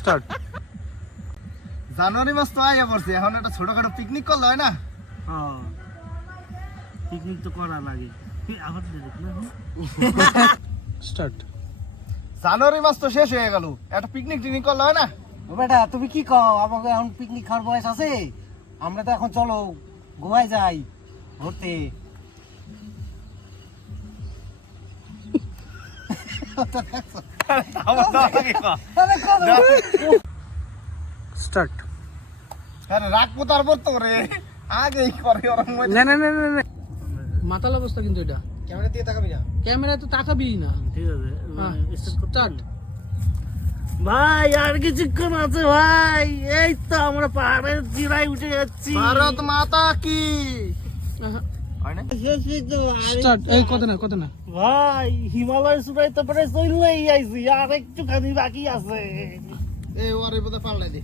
Start. জানুয়ারি মাস তো আইয়া পড়ছে, এখন একটা ছোটখাটো পিকনিক করলে হয় না? হ্যাঁ পিকনিক তো করা লাগে আবার দেখ না স্টার্ট। জানুয়ারি মাস তো শেষ হয়ে গেল, একটা পিকনিক টিকনিক করলে হয় না? ও বেটা তুমি কি কও, আমাকে এখন পিকনিক খাওয়ার বয়স আছে? আমরা তো এখন চলো গোয়ায় যাই ঘুরতে। স্টার্ট। আরে রাখবো তারপর তো রে, আগেই করে ওরম মধ্যে। না না না না না, মাতাল অবস্থা কিন্তু এটা। ক্যামেরা দিয়ে তাকাবি না। ক্যামেরা তো তাকাবি না। ঠিক আছে হ্যাঁ, স্টার্ট ভাই আর কিছুক্ষণ আছে ভাই, এই তো আমরা পাহাড়ের চূড়ায় উঠে যাচ্ছি। ভারত মাতা কি হয় না? স্টার্ট। এই কত না ভাই হিমালয় চূড়ায় তো প্রায় চলেই আইছি, আর একটুখানি বাকি আছে। এই ওরে বোধহয় পাল্লাই দে।